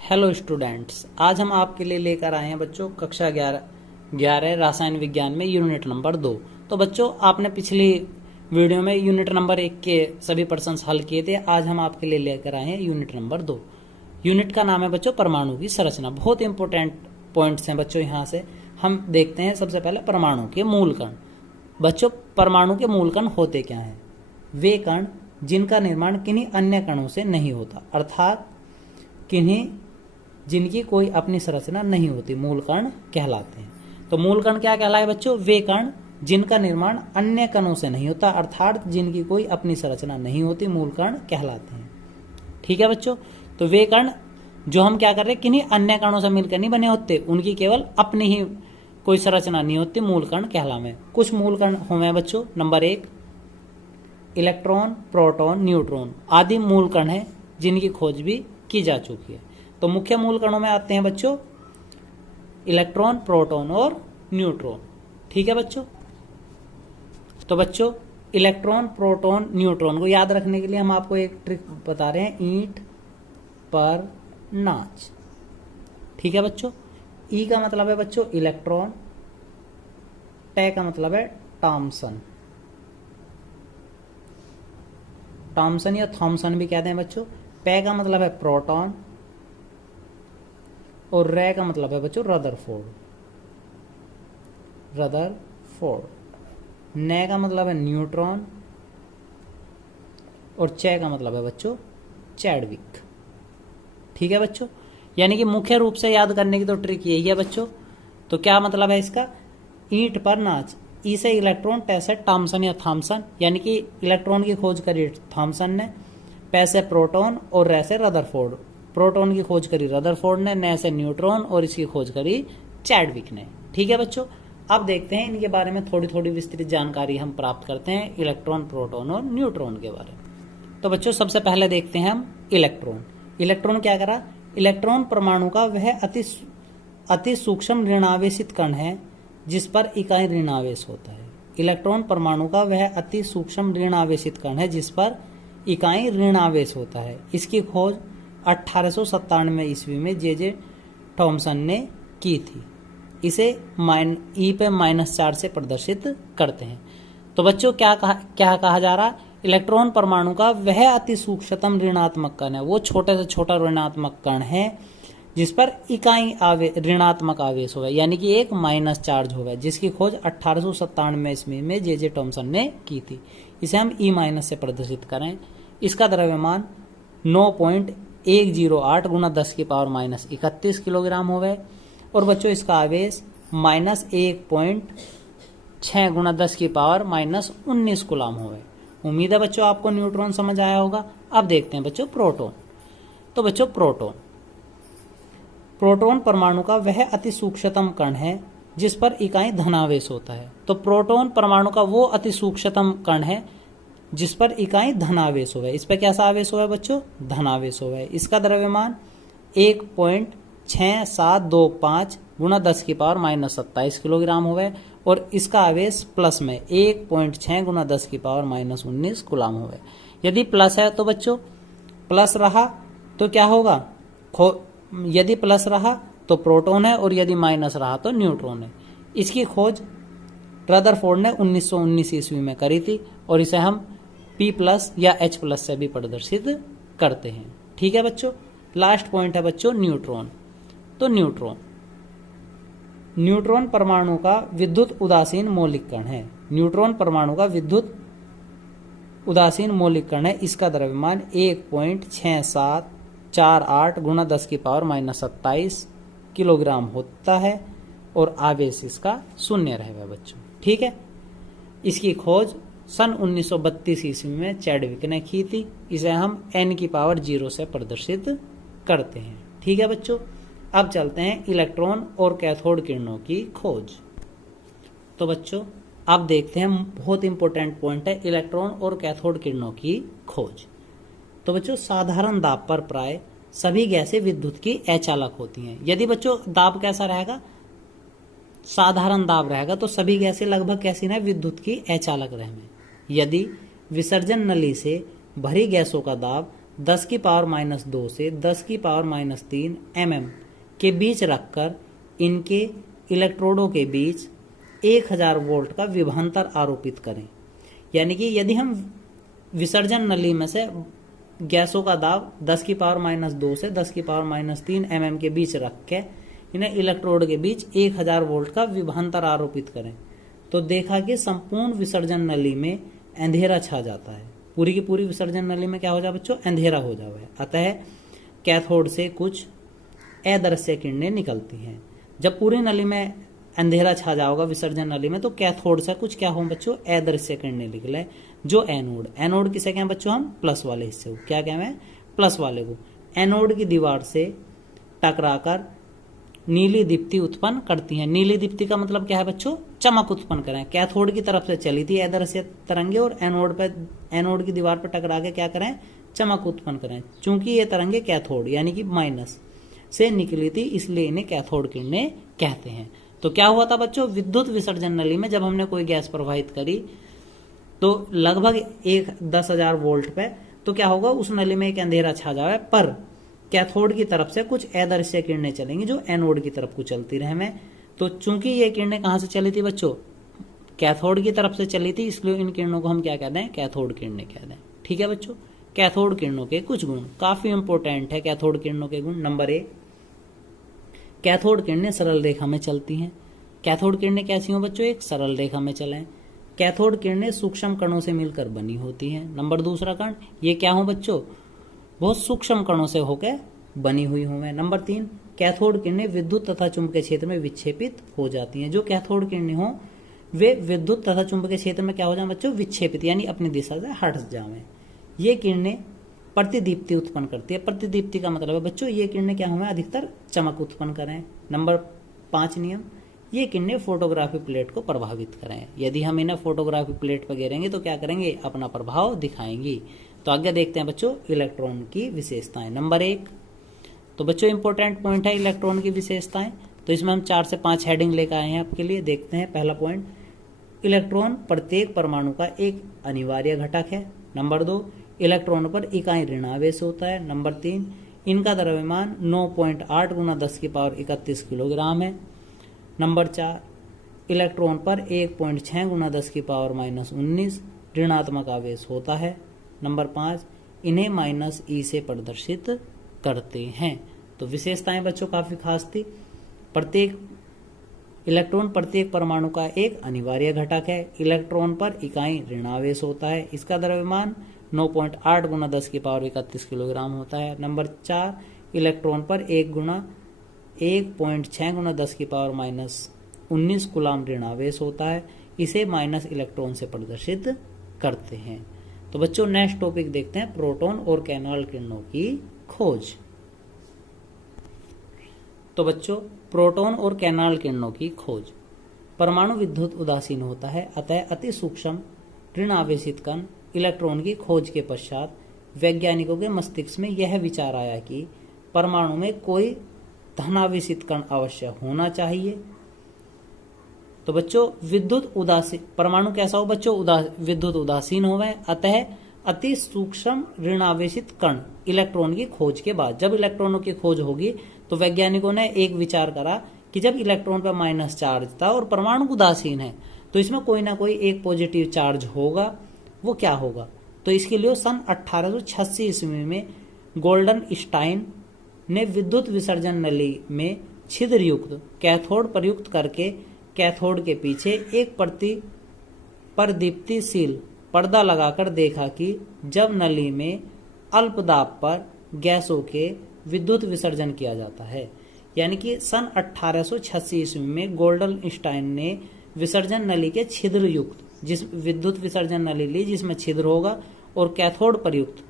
Hello students, आज हम आपके लिए लेकर आए हैं बच्चों कक्षा 11 रसायन विज्ञान में यूनिट नंबर 2। तो बच्चों, आपने पिछली वीडियो में यूनिट नंबर 1 के सभी प्रश्न हल किए थे। आज हम आपके लिए लेकर आए हैं यूनिट नंबर 2। यूनिट का नाम है बच्चों परमाणु की संरचना। बहुत इंपॉर्टेंट पॉइंट्स हैं बच्चों। यहाँ से हम देखते हैं सबसे पहले परमाणु के मूल कण। बच्चों, परमाणु के मूल कण होते क्या हैं? वे कण जिनका निर्माण किन्हीं अन्य कणों से नहीं होता, अर्थात जिनकी कोई अपनी संरचना नहीं होती, मूल कण कहलाते हैं। तो मूल कण क्या कहलाए बच्चों? वे कण जिनका निर्माण अन्य कणों से नहीं होता, अर्थात जिनकी कोई अपनी संरचना नहीं होती, मूल कण कहलाते हैं। ठीक है बच्चों, तो वे कण जो हम क्या कर रहे हैं, किन्हीं अन्य कणों से मिलकर नहीं बने होते, उनकी केवल अपनी ही कोई संरचना नहीं होती, मूल कण कहलावे। कुछ मूल कण होंगे बच्चों। नंबर 1 इलेक्ट्रॉन, प्रोटॉन, न्यूट्रॉन आदि मूल कण हैं जिनकी खोज भी की जा चुकी है। तो मुख्य मूल कणों में आते हैं बच्चों इलेक्ट्रॉन, प्रोटॉन और न्यूट्रॉन। ठीक है बच्चों, तो बच्चों इलेक्ट्रॉन, प्रोटॉन, न्यूट्रॉन को याद रखने के लिए हम आपको एक ट्रिक बता रहे हैं, ईंट पर नाच। ठीक है बच्चों, ई का मतलब है बच्चों इलेक्ट्रॉन, टे का मतलब है टॉमसन, टॉमसन या थॉमसन भी कहते हैं बच्चों। पे का मतलब है प्रोटॉन और रे का मतलब है बच्चों रदरफोर्ड, रदरफोर्ड। ने का मतलब है न्यूट्रॉन और चे का मतलब है बच्चों चैडविक। ठीक है बच्चों, यानी कि मुख्य रूप से याद करने की तो ट्रिक यही है बच्चों। तो क्या मतलब है इसका? ईंट पर नाच, ई से इलेक्ट्रॉन, टे से टॉमसन या थॉमसन, यानी कि इलेक्ट्रॉन की खोज करी थॉमसन ने, पे से प्रोटॉन और रे से रदरफोर्ड। प्रोटॉन की खोज करी रदरफोर्ड ने, ने से न्यूट्रॉन और इसकी खोज करी चैडविक ने। ठीक है बच्चों, अब देखते हैं इनके बारे में थोड़ी थोड़ी विस्तृत जानकारी हम प्राप्त करते हैं इलेक्ट्रॉन, प्रोटॉन और न्यूट्रॉन के बारे में। तो बच्चों सबसे पहले देखते हैं हम इलेक्ट्रॉन। इलेक्ट्रॉन क्या करा? इलेक्ट्रॉन परमाणु का वह अति सूक्ष्म ऋणावेशित कण है जिस पर इकाई ऋणावेश होता है। इलेक्ट्रॉन परमाणु का वह अति सूक्ष्म ऋणावेशित कण है जिस पर इकाई ऋणावेश होता है। इसकी खोज 1897 ईस्वी में जे थॉमसन ने की थी। इसे ई पे -4 से प्रदर्शित करते हैं। तो बच्चों क्या कहा जा रहा? इलेक्ट्रॉन परमाणु का वह अति सूक्ष्मतम ऋणात्मक कण है, वो छोटे से छोटा ऋणात्मक कण है जिस पर इकाई ऋणात्मक आवेश हो, यानी कि एक माइनस चार्ज हो, जिसकी खोज 1897 ईस्वी में जे थॉमसन ने की थी। इसे हम ई- से प्रदर्शित करें। इसका द्रव्यमान 9.108 गुना 10⁻31 किलोग्राम हो गए। और बच्चों इसका आवेश -1.6 गुना 10⁻19 कूलाम हो गए। उम्मीद है बच्चों आपको न्यूट्रॉन समझ आया होगा। अब देखते हैं बच्चों प्रोटॉन। तो बच्चों प्रोटॉन परमाणु का वह अति सूक्ष्मतम कण है जिस पर इकाई धनावेश होता है। तो प्रोटॉन परमाणु का वो अति सूक्ष्मतम कण है जिस पर इकाई धनावेश हो गए। इस पर कैसा आवेश हुआ है बच्चों? धनावेश हो गए। इसका द्रव्यमान 1.6725 गुना 10⁻27 किलोग्राम हो गए। और इसका आवेश प्लस में 1.6 गुना 10⁻19 कूलाम हो गए। यदि प्लस है तो बच्चों प्लस रहा तो क्या होगा? यदि प्लस रहा तो प्रोटॉन है और यदि माइनस रहा तो न्यूट्रॉन है। इसकी खोज रदरफोर्ड ने 1919 ईस्वी में करी थी और इसे हम P+ या H+ से भी प्रदर्शित करते हैं। ठीक है बच्चों, लास्ट पॉइंट है बच्चों न्यूट्रॉन। तो न्यूट्रॉन परमाणु का विद्युत उदासीन मौलिक कण है। न्यूट्रॉन परमाणु का विद्युत उदासीन मौलिक कण है। इसका द्रव्यमान 1.6748 गुना 10⁻27 किलोग्राम होता है और आवेश इसका 0 रहेगा बच्चों। ठीक है, इसकी खोज सन 1932 ईस्वी में चैडविक ने की थी। इसे हम n⁻0 से प्रदर्शित करते हैं। ठीक है बच्चों, अब चलते हैं इलेक्ट्रॉन और कैथोड किरणों की खोज। तो बच्चों अब देखते हैं, बहुत इंपॉर्टेंट पॉइंट है इलेक्ट्रॉन और कैथोड किरणों की खोज। तो बच्चों साधारण दाब पर प्राय सभी गैसें विद्युत की अचालक होती हैं। यदि बच्चों दाब कैसा रहेगा? साधारण दाब रहेगा तो सभी गैसें लगभग कैसी रहे? विद्युत की अचालक रहेंगे। यदि विसर्जन नली से भरी गैसों का दाब 10 की पावर -2 से 10 की पावर -3 mm के बीच रखकर इनके इलेक्ट्रोडों के बीच 1000 वोल्ट का विभवांतर आरोपित करें। यानी कि यदि हम विसर्जन नली में से गैसों का दाब 10 की पावर -2 से 10 की पावर -3 mm के बीच रख के इन्हें इलेक्ट्रोड के बीच 1000 वोल्ट का विभवांतर आरोपित करें, तो देखा कि संपूर्ण विसर्जन नली में अंधेरा छा जाता है। पूरी की पूरी विसर्जन नली में क्या हो जाए बच्चों? अंधेरा हो जाए। अतः कैथोड से कुछ अदृश्य किरणें निकलती हैं। जब पूरी नली में अंधेरा छा जाएगा विसर्जन नली में, तो कैथोड से कुछ क्या हो बच्चों? अदृश्य किरणें निकले, जो एनोड। एनोड किसे कहें बच्चों? हम प्लस वाले हिस्से को क्या कहें? प्लस वाले को। एनोड की दीवार से टकराकर नीली दीप्ति उत्पन्न करती हैं। नीली दीप्ति का मतलब क्या है बच्चों? चमक उत्पन्न करें। कैथोड की तरफ से चली थी अदृश्य तरंगे और एनोड की दीवार पर टकरा के क्या करें? चमक उत्पन्न करें। चूंकि ये तरंगे कैथोड यानी कि माइनस से निकली थी, इसलिए इन्हें कैथोड किरणें कहते हैं। तो क्या हुआ था बच्चों? विद्युत विसर्जन नली में जब हमने कोई गैस प्रवाहित करी तो लगभग 10,000 वोल्ट पे, तो क्या होगा? उस नली में एक अंधेरा छा जाए, पर कैथोड की तरफ से कुछ अदृश्य किरणें चलेंगी जो एनोड की तरफ को चलती रहे में। तो चूंकि ये किरणें कहां से चली थी बच्चों? कैथोड की तरफ से चली थी, इसलिए इन किरणों को हम क्या कहते हैं? कैथोड किरणें कहते हैं। ठीक है बच्चों। कैथोड किरणों के कुछ गुण काफी इंपोर्टेंट है। कैथोड किरणों के गुण नंबर 1, कैथोड किरणें सरल रेखा में चलती हैं। कैथोड किरणें कैसी हो बच्चों? एक सरल रेखा में चलें। कैथोड किरणें सूक्ष्म कणों से मिलकर बनी होती हैं। नंबर दूसरा कण, ये क्या हो बच्चों? बहुत सूक्ष्म कणों से होकर बनी हुई होंगे। नंबर 3, कैथोड किरणें विद्युत तथा चुंबकीय क्षेत्र में विक्षेपित हो जाती हैं। जो कैथोड किरणें हो वे विद्युत तथा चुंबकीय क्षेत्र में क्या हो जाए बच्चों? विक्षेपित, यानी अपनी दिशा से हट जाएं। ये किरणें प्रतिदीप्ति उत्पन्न करती है। प्रतिदीप्ति का मतलब है बच्चों ये किरणें क्या हमें अधिकतर चमक उत्पन्न करें। नंबर 5 नियम, ये किरणें फोटोग्राफी प्लेट को प्रभावित करें। यदि हम इन्हें फोटोग्राफी प्लेट पर गिरेंगे तो क्या करेंगे? अपना प्रभाव दिखाएंगी। तो आगे देखते हैं बच्चों इलेक्ट्रॉन की विशेषताएं। नंबर 1, तो बच्चों इंपॉर्टेंट पॉइंट है इलेक्ट्रॉन की विशेषताएं। तो इसमें हम 4 से 5 हेडिंग लेकर आए हैं आपके लिए। देखते हैं पहला पॉइंट, इलेक्ट्रॉन प्रत्येक परमाणु का एक अनिवार्य घटक है। नंबर 2, इलेक्ट्रॉन पर इकाई ऋणावेश होता है। नंबर 3, इनका द्रव्यमान 9.8 × 10⁻31 किलोग्राम है। नंबर 4, इलेक्ट्रॉन पर 1.6 × 10⁻−19 ऋणात्मक आवेश होता है। नंबर 5, इन्हें -e से प्रदर्शित करते हैं। तो विशेषताएं बच्चों काफी खास थी। इलेक्ट्रॉन प्रत्येक परमाणु का एक अनिवार्य घटक है। इलेक्ट्रॉन पर इकाई ऋणावेश होता है। इसका द्रव्यमान 9.8 × 10⁻31 किलोग्राम होता है। नंबर 4, इलेक्ट्रॉन पर 1.6 × 10⁻−19 कूलाम ऋणावेश होता है। इसे माइनस इलेक्ट्रॉन से प्रदर्शित करते हैं। तो बच्चों नेक्स्ट टॉपिक देखते हैं, प्रोटॉन और कैनाल किरणों की खोज। तो बच्चों प्रोटॉन और कैनाल किरणों की खोज। परमाणु विद्युत उदासीन होता है, अतः अति सूक्ष्म ऋण आवेशित कण इलेक्ट्रॉन की खोज के पश्चात वैज्ञानिकों के मस्तिष्क में यह विचार आया कि परमाणु में कोई धनावेशित कण अवश्य होना चाहिए। तो बच्चों विद्युत उदासीन परमाणु कैसा हो बच्चों? विद्युत उदासीन हो गए, अतः अति सूक्ष्म ऋणावेशित कण इलेक्ट्रॉन की खोज के बाद, जब इलेक्ट्रॉनों की खोज होगी तो वैज्ञानिकों ने एक विचार करा कि जब इलेक्ट्रॉन पर माइनस चार्ज था और परमाणु उदासीन है तो इसमें कोई ना कोई एक पॉजिटिव चार्ज होगा। वो क्या होगा? तो इसके लिए सन 1886 ईस्वी में गोल्डन स्टाइन ने विद्युत विसर्जन नली में छिद्र युक्त कैथोड प्रयुक्त करके कैथोड के पीछे एक परदीप्तिशील पर्दा लगाकर देखा कि जब नली में अल्प दाब पर गैसों के विद्युत विसर्जन किया जाता है, यानी कि सन 1886 ईस्वी में गोल्डन स्टाइन ने विसर्जन नली के छिद्र युक्त जिस विद्युत विसर्जन नली ली जिसमें छिद्र होगा और कैथोड प्रयुक्त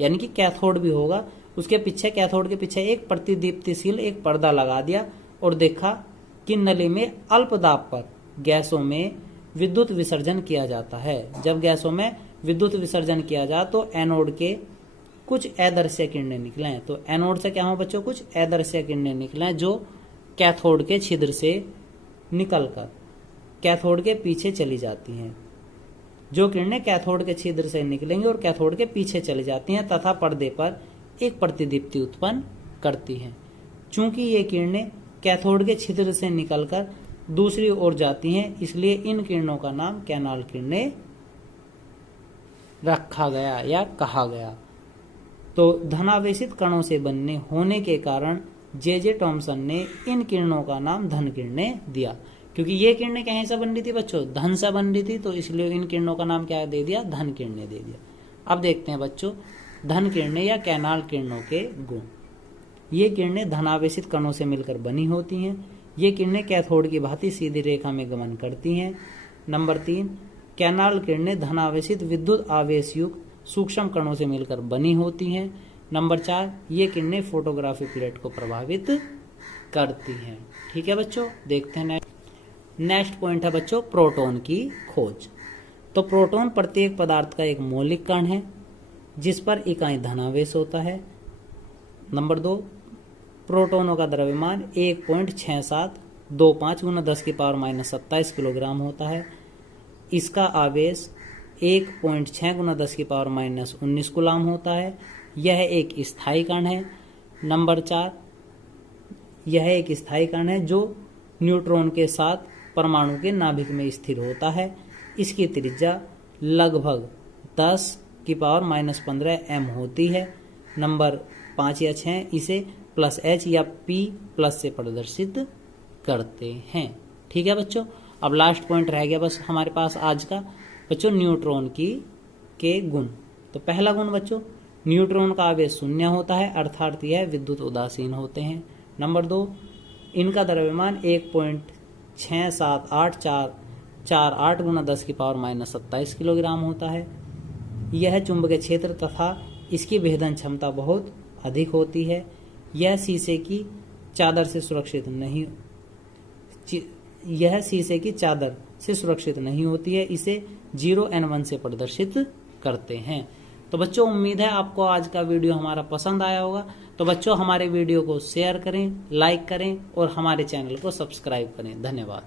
यानी कि कैथोड भी होगा, उसके पीछे कैथोड के पीछे एक प्रतिदीप्तिशील एक पर्दा लगा दिया और देखा कि नली में अल्प दाब पर गैसों में विद्युत विसर्जन किया जाता है। जब गैसों में विद्युत विसर्जन किया जा तो एनोड के कुछ अदृश्य किरणें निकलें। तो एनोड से क्या हो बच्चों? कुछ अदृश्य किरणें निकलें जो कैथोड के छिद्र से निकलकर कैथोड के पीछे चली जाती हैं। जो किरणें कैथोड के छिद्र से निकलेंगी और कैथोड के पीछे चली जाती हैं तथा पर्दे पर एक प्रतिदीप्ति उत्पन्न करती हैं। चूंकि ये किरणें कैथोड के छिद्र से निकलकर दूसरी ओर जाती हैं, इसलिए इन किरणों का नाम कैनाल किरणें रखा गया या कहा गया। तो धनावेशित कणों से बनने होने के कारण जे टॉमसन ने इन किरणों का नाम धन किरणें दिया, क्योंकि ये किरणें कहीं से बन रही थी बच्चों, धन से बन रही थी, तो इसलिए इन किरणों का नाम क्या दे दिया, धन किरणें दे दिया। अब देखते हैं बच्चों धन किरणें या कैनाल किरणों के गुण। ये किरणें धनावेशित कणों से मिलकर बनी होती हैं। ये किरणें कैथोड की भांति सीधी रेखा में गमन करती हैं। नंबर 3, कैनाल किरणें धनावेशित विद्युत आवेश युक्त सूक्ष्म कणों से मिलकर बनी होती हैं। नंबर 4, ये किरणें फोटोग्राफी प्लेट को प्रभावित करती हैं। ठीक है बच्चों, देखते हैं नेक्स्ट पॉइंट है बच्चों प्रोटॉन की खोज। तो प्रोटॉन प्रत्येक पदार्थ का एक मौलिक कण है जिस पर इकाई धनावेश होता है। नंबर 2, प्रोटॉनों का द्रव्यमान 1.6725 × 10⁻⁻27 किलोग्राम होता है। इसका आवेश 1.6 × 10⁻⁻19 कूलाम होता है। यह एक स्थायी कण है। नंबर 4, यह एक स्थायी कण है जो न्यूट्रॉन के साथ परमाणु के नाभिक में स्थिर होता है। इसकी त्रिज्या लगभग 10⁻⁻15 m होती है। नंबर 5 या 6, इसे +H या P+ से प्रदर्शित करते हैं। ठीक है बच्चों, अब लास्ट पॉइंट रह गया बस हमारे पास आज का बच्चों न्यूट्रॉन के गुण। तो पहला गुण बच्चों, न्यूट्रॉन का आवेश शून्य होता है, अर्थात यह विद्युत उदासीन होते हैं। नंबर 2, इनका द्रव्यमान 1.67848 × 10⁻⁻27 किलोग्राम होता है। यह चुंबकीय क्षेत्र तथा इसकी भेदन क्षमता बहुत अधिक होती है। यह शीशे की चादर से सुरक्षित नहीं होती है। इसे 0n1 से प्रदर्शित करते हैं। तो बच्चों उम्मीद है आपको आज का वीडियो हमारा पसंद आया होगा। तो बच्चों हमारे वीडियो को शेयर करें, लाइक करें और हमारे चैनल को सब्सक्राइब करें। धन्यवाद।